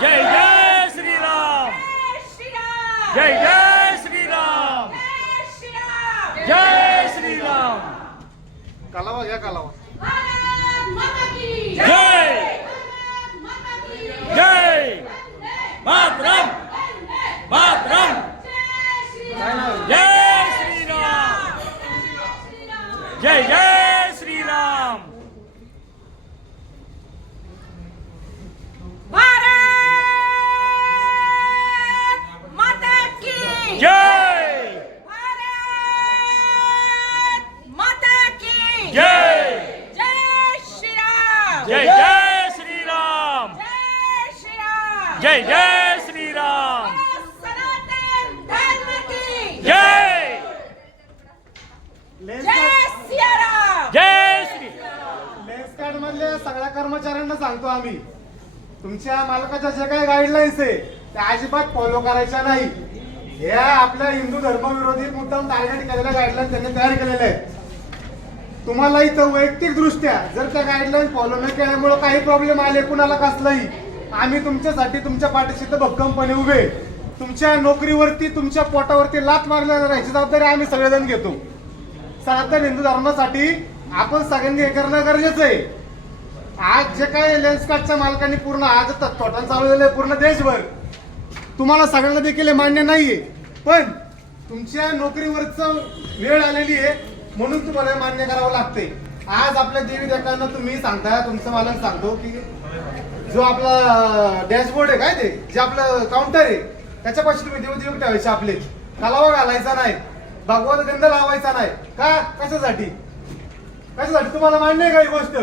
जय जय श्रीराम जय जय श्रीराम जय श्रीराम कालावा घ्या कालावा जय जय मातरम मातरम जय श्रीराम जय जय श्रीराम जय जय जय श्रीराम जय जय श्रीराम जय जय Shri lens card मधल्या सगळ्या कर्मचाऱ्यांना सांगतो आम्ही, तुमच्या मालकाच्या जे काही गाईडलाईन्स आहे त्या अजिबात फॉलो करायच्या नाही. या आपल्या हिंदू धर्मविरोधी मुद्दाम टार्गेट केलेल्या गाईडलाईन त्यांनी तयार केलेल्या आहेत. तुम्हाला इथं वैयक्तिक दृष्ट्या जर त्या गाईडलाईन फॉलो न केल्यामुळे काही प्रॉब्लेम आले कुणाला कसलाही, आम्ही तुमच्यासाठी तुमच्या पाठीशी तर भक्कमपणे उभे. तुमच्या नोकरीवरती तुमच्या पोटावरती लात मारल्या जाण्याची जबाबदारी आम्ही सगळेजण घेतो. सनातन हिंदू धर्मासाठी आपण सगळ्यांनी हे करणं गरजेचं आहे. आज जे काही लेन्स कार्डच्या मालकांनी पूर्ण आज तोटान चालवलेलं आहे पूर्ण देशभर, तुम्हाला सगळ्यांना देखील मान्य नाहीये, पण तुमच्या नोकरीवरच वेळ आलेली आहे म्हणून तुम्हाला मान्य करावं लागते. आज आपल्या देवी देवतांना तुम्ही सांगता, तुमचं मालक सांगतो की जो आपला डॅशबोर्ड आहे काय ते जे आपलं काउंटर आहे त्याच्यापाशी तुम्ही देव ठेवायचे, आपले कालावा घालायचा नाही, भगवत गंध लावायचा नाही. का कशासाठी कशासाठी तुम्हाला मान्य आहे का ही गोष्ट?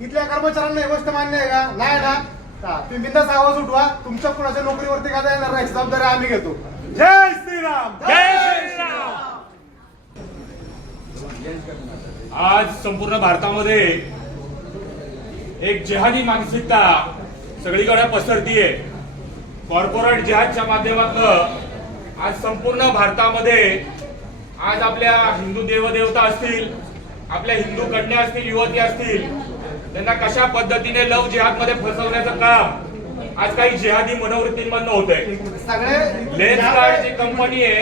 इथल्या कर्मचाऱ्यांना ही गोष्ट मान्य आहे का? नाही ना. तुम्ही बिंदास आवाज उठवा, तुमच्या कुणाच्या नोकरीवरती का येणार नाही जबाबदारी आम्ही घेतो. जय श्रीराम जय श्रीराम. आज संपूर्ण भारतामध्ये एक जिहादी मानसिकता सगळीकडे पसरतीये. कॉर्पोरेट जिहादच्या माध्यमातून आज संपूर्ण भारतामध्ये आज आपल्या हिंदू देवदेवता असतील, आपल्या हिंदू कन्या असतील, युवती असतील, त्यांना कशा पद्धतीने लव जिहाद मध्ये फसवण्याचं काम आज काही जिहादी मनोवृत्तींमधनं होत आहे. सगळे लेन्स कार्ड जी कंपनी है,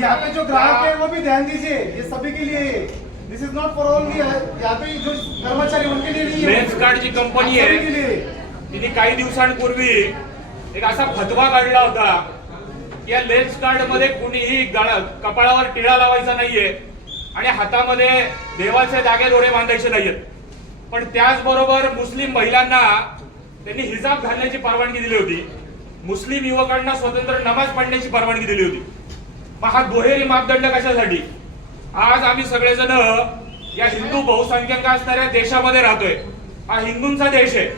यहाँ पे जो ग्राहक है वो भी ध्यान दीजिए, ये सभी के लिए है. दिस इज नॉट फॉर ओनली, यहाँ पे जो कर्मचारी उनके लिए नहीं है. लेन्स कार्ड जी कंपनी सभी आहे के लिए. तिने काही दिवसांपूर्वी एक असा फतवा काढला होता की या लेन्स कार्ड मध्ये कुणीही कपाळावर टिळा लावायचा नाहीये आणि हातामध्ये देवाचे धागे दोरे बांधायचे नाहीयेत. पण त्याचबरोबर मुस्लिम महिलांना त्यांनी हिजाब घालण्याची परवानगी दिली होती, मुस्लिम युवकांना स्वतंत्र नमाज पढण्याची परवानगी दिली होती. मग हा दुहेरी मापदंड कशासाठी? आज आम्ही सगळेजण या हिंदू बहुसंख्याक असणाऱ्या देशामध्ये राहतोय. हा हिंदूंचा देश आहे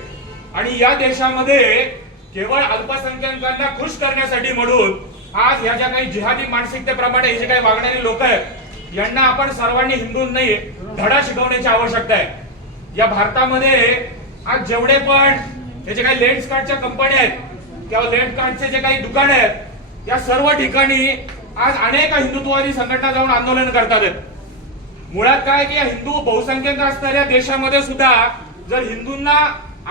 आणि या देशामध्ये केवळ अल्पसंख्याकांना खुश करण्यासाठी म्हणून आज ह्या ज्या काही जिहादी मानसिकतेप्रमाणे हे जे काही वागणारे लोक आहेत यांना आपण सर्वांनी हिंदूंनी धडा शिकवण्याची आवश्यकता आहे. या भारतामध्ये आज जेवढे पण हे जे काही लेन्स कार्डच्या कंपन्या आहेत किंवा लेन्स कार्डचे जे काही दुकान आहेत या सर्व ठिकाणी आज अनेक हिंदुत्ववादी संघटना जाऊन आंदोलन करतात. मुळात काय की या हिंदू बहुसंख्याक असणाऱ्या देशामध्ये सुद्धा जर हिंदूंना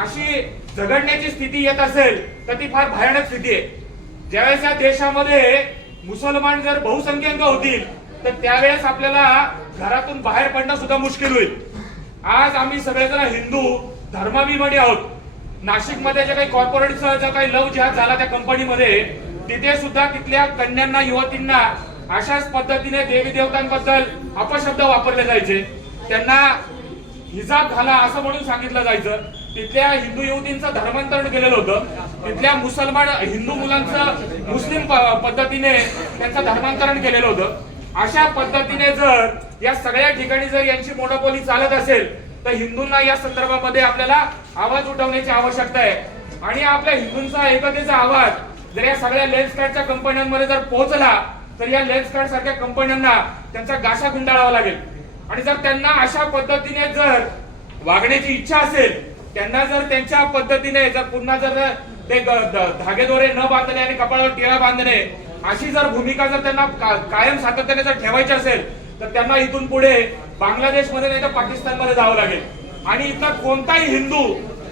अशी झगडण्याची स्थिती येत असेल तर ती फार भयानक स्थिती आहे. ज्यावेळेस या देशामध्ये मुसलमान जर बहुसंख्याक होतील तर त्यावेळेस आपल्याला घरातून बाहेर पडणं सुद्धा मुश्किल होईल. आज आम्ही सगळेजण हिंदू धर्माभिमानी आहोत. नाशिकमध्ये जे काही कॉर्पोरेटचा जो काही लव जिहाद झाला त्या कंपनीमध्ये, तिथे सुद्धा तिथल्या कन्यांना युवतींना अशाच पद्धतीने देवी देवतांबद्दल अपशब्द वापरले जायचे, त्यांना हिजाब घाला असं म्हणून सांगितलं जायचं. तिथल्या हिंदू युवतींचं धर्मांतरण केलेलं होतं, तिथल्या मुसलमान हिंदू मुलांचं मुस्लिम पद्धतीने त्यांचं धर्मांतरण केलेलं होतं. अशा पद्धतीने जर या सगळ्या ठिकाणी जर यांची मोनोपोली चालत असेल तर हिंदूंना या संदर्भामध्ये आपल्याला आवाज उठवण्याची आवश्यकता आहे. आणि आपल्या हिंदूंचा एकतेचा आवाज जर या सगळ्या लेन्स कार्डच्या कंपन्यांमध्ये जर पोहोचला तर या लेन्स कार्ड सारख्या कंपन्यांना त्यांचा गाशा गुंडाळावा लागेल. आणि जर त्यांना अशा पद्धतीने जर वागण्याची इच्छा असेल, त्यांना जर त्यांच्या पद्धतीने जर पुन्हा जर ते धागेदोरे न बांधणे आणि कपाळावर टिळा बांधणे अशी जर भूमिका जर त्यांना कायम सातत्याने जर ठेवायची असेल तर त्यांना इथून पुढे बांगलादेशमध्ये नाही तर पाकिस्तानमध्ये जावं लागेल. आणि इथला कोणताही हिंदू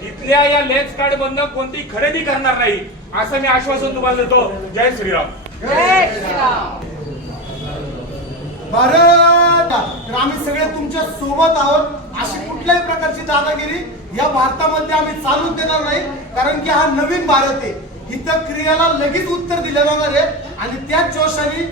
इथल्या या लेन्स कार्ड मधनं कोणती खरेदी करणार नाही असं मी आश्वासन तुम्हाला देतो. जय श्रीराम. जय श्रीराम. भारत, तर आम्ही सगळे तुमच्या सोबत आहोत. अशी कुठल्याही प्रकारची दादागिरी या भारतामध्ये आम्ही चालून देणार नाही, कारण की हा नवीन भारत आहे. इथं क्रियाला लगेच उत्तर दिलं जाणार आहे आणि त्याच जोशाने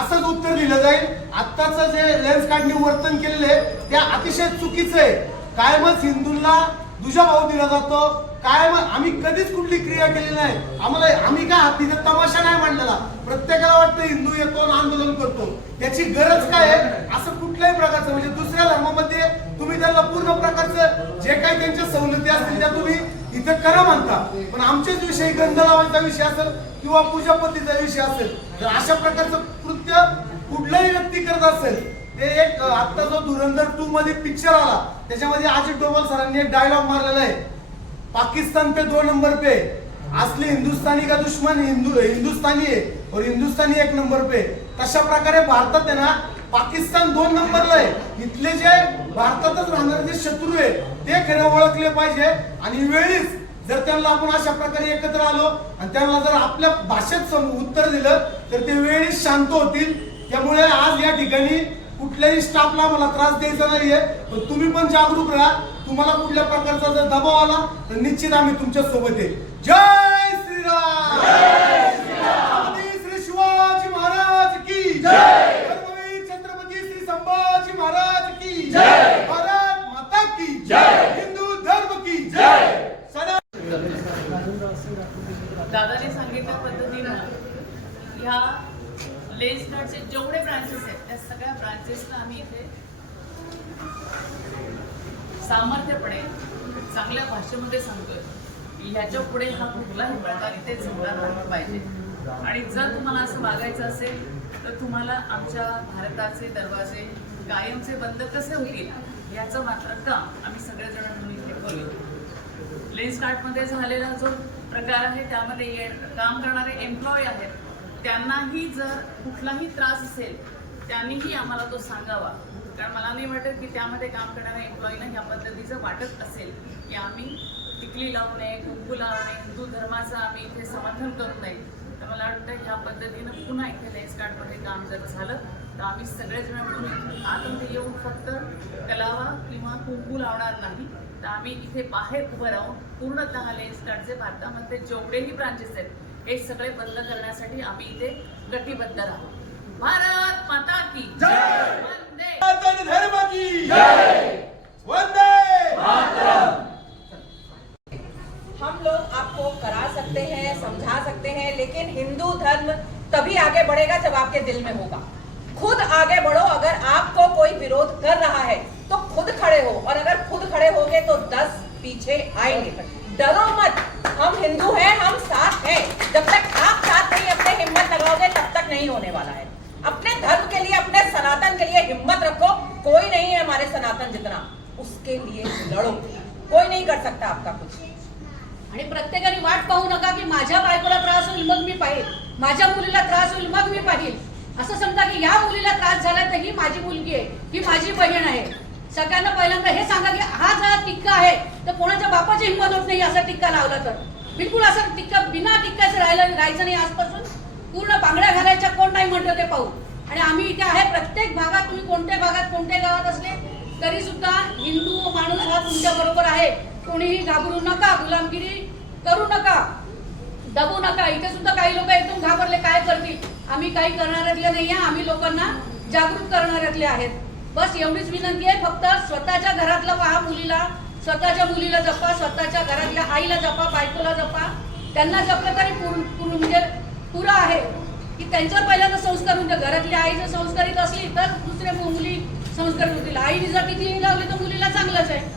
असंच उत्तर दिलं जाईल. आत्ताचं जे लेन्स कार्डने वर्तन केलेलं आहे ते अतिशय चुकीचं आहे. कायमच हिंदूंना दुजा भाव दिला जातो. कायम आम्ही कधीच कुठली क्रिया केली नाही. आम्ही काय तिथे तमाशा नाही मांडलेला. प्रत्येकाला वाटतं हिंदू येतो आणि आंदोलन करतो, त्याची गरज काय आहे. असं कुठल्याही प्रकारचं म्हणजे दुसऱ्या धर्मामध्ये तुम्ही त्यांना पूर्ण प्रकारचं जे काही त्यांच्या सवलती असतील त्या तुम्ही इथं करा म्हणता, पण आमच्याच विषयी गंध लावायचा विषय असेल किंवा पूजा पद्धतीचा विषय असेल तर अशा प्रकारचं कृत्य कुठलाही व्यक्ती करत असेल. ते एक आता जो धुरंधर 2 मध्ये पिक्चर आला त्याच्यामध्ये अजित डोभाल सरांनी एक डायलॉग मारलेला आहे, पाकिस्तान पे 2 नंबर पे, असली हिंदुस्तानी का दुश्मन हिंदुस्तानी है और हिंदुस्तानी 1 नंबर पे. तशा प्रकारे भारतात आहे ना पाकिस्तान 2 नंबरला आहे. इथले जे भारतातच राहणारे जे शत्रू आहे ते खरे ओळखले पाहिजे आणि वेळीच जर त्यांना आपण अशा प्रकारे एकत्र आलो आणि त्यांना जर आपल्या भाषेत उत्तर दिलं तर ते वेळीच शांत होतील. त्यामुळे आज या ठिकाणी कुठल्याही स्टाफला मला त्रास द्यायचा नाहीये, पण तुम्ही पण जागरूक राहा. तुम्हाला कुठल्या प्रकारचा जर दबाव आला तर निश्चित आम्ही तुमच्या सोबत आहे. जय श्रीराम. छत्रपती श्री शिवाजी महाराज की जय. धर्मवीर छत्रपती श्री संभाजी महाराज की जय. भारत माता की जय. हिंदू धर्म की जय. दादाने सांगितल्या पद्धतीनं ह्या लेन्स कार्डचे जेवढे ब्रांचेस आहेत त्या सगळ्या ब्रांचेसला आम्ही इथे सामर्थ्यपणे चांगल्या भाषेमध्ये सांगतोय की ह्याच्या पुढे हा कुठलाही प्रकार इथे झगडा नाही पाहिजे. आणि जर तुम्हाला असं वागायचं असेल तर तुम्हाला आमच्या भारताचे दरवाजे कायमचे बंद कसे होतील याचं मात्र काम आम्ही सगळेजण मिळून इथे करूया. लेन्स कार्डमध्ये झालेला जो प्रकार आहे त्यामध्ये काम करणारे एम्प्लॉय आहेत त्यांनाही जर कुठलाही त्रास असेल त्यांनीही आम्हाला तो सांगावा, कारण मला नाही वाटत की त्यामध्ये काम करणाऱ्या एम्प्लॉईला ह्या पद्धतीचं वाटत असेल की आम्ही टिकली लावू नये, कुंकू लावू नये, हिंदू धर्माचं आम्ही इथे समर्थन करू नये. तर मला वाटतं ह्या पद्धतीनं पुन्हा इथे लेन्स कार्डमध्ये काम जर झालं तर आम्ही सगळेजण मिळून आतमध्ये येऊन फक्त कलावा किंवा कुंकू लावणार नाही, तर आम्ही इथे बाहेर उभं राहून पूर्णतः लेन्स कार्डचे भारतामध्ये जेवढेही ब्रांचेस आहेत हे सगळे बंद करण्यासाठी आम्ही इथे कटिबद्ध राहू. भारत माता की जय. वंदे धर्म की जय. वंदे मातरम. हम लोग आपको करा सकते हैं, समझा सकते हैं, लेकिन हिंदू धर्म तभी आगे बढ़ेगा जब आपके दिल में होगा. खुद आगे बढ़ो. अगर आपको कोई विरोध कर रहा है तो खुद खड़े हो, और अगर खुद खड़े होगे तो 10 पीछे आएंगे. डरो मत, हम हिंदू हैं, हम साथ हैं. जब तक आप साथ नहीं अपने हिम्मत लगाओगे तब तक नहीं होने वाला है. अपने धर्म के लिए, अपने सनातन के लिए हिम्मत रखो. कोई नहीं है हमारे सनातन जितना, उसके लिए लड़ो. कोई नहीं कर सकता आपका कुछ. आणि प्रत्येकाने वाट पाहू नका की माझ्या बायकोला त्रास होईल मग मी पाहिल, माझ्या मुलीला त्रास होईल मग मी पाहिल. असं समजा की या मुलीला त्रास झाला तर ही माझी मुलगी आहे, ही माझी बहीण आहे. सगळ्यांना पहिल्यांदा हे सांगा की हा जर टिक्का आहे तर कोणाच्या बापाची हिंमत होत नाही असा टिक्का लावला तर. बिलकुल असं टिक्का बिना टिक्क्याचं राहायचं नाही. आजपासून पूर्ण बांगड्या घालायच्या कोण नाही म्हणतो ते पाहू. आणि आम्ही इथे आहे प्रत्येक भागात, तुम्ही कोणत्या भागात कोणत्या गावात असले तरी सुद्धा हिंदू माणूस हा तुमच्या बरोबर आहे. कोणीही घाबरू नका, गुलामगिरी करू नका, दबू नका. इथे सुद्धा काही लोक एकदम घाबरले काय करतील. आम्ही काही करणाऱ्यातले नाही आहे, आम्ही लोकांना जागृत करणाऱ्यातले आहेत. बस एवढीच विनंती आहे. फक्त स्वतःच्या घरातलं पहा, मुलीला स्वतःच्या मुलीला जपा, स्वतःच्या घरातल्या आईला जपा, बायकोला जपा. त्यांना जपलं तरी म्हणजे पुरा आहे की त्यांच्यावर पहिल्यांदा संस्कार होते. घरातली आई जर संस्कारित असली तर दुसऱ्या मुली संस्कारित होतील. आईने जर किती लावली तर मुलीला चांगलंच आहे.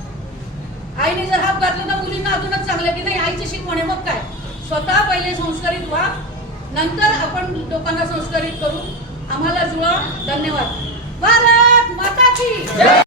आईने जर हात घातला तर मुलींना अजूनच चांगलं की नाही. आईची शिकवण आहे. मग काय, स्वतः पहिले संस्कारित व्हा, नंतर आपण लोकांना संस्कारित करू. आम्हाला जुळा. धन्यवाद. भारत माता की जय.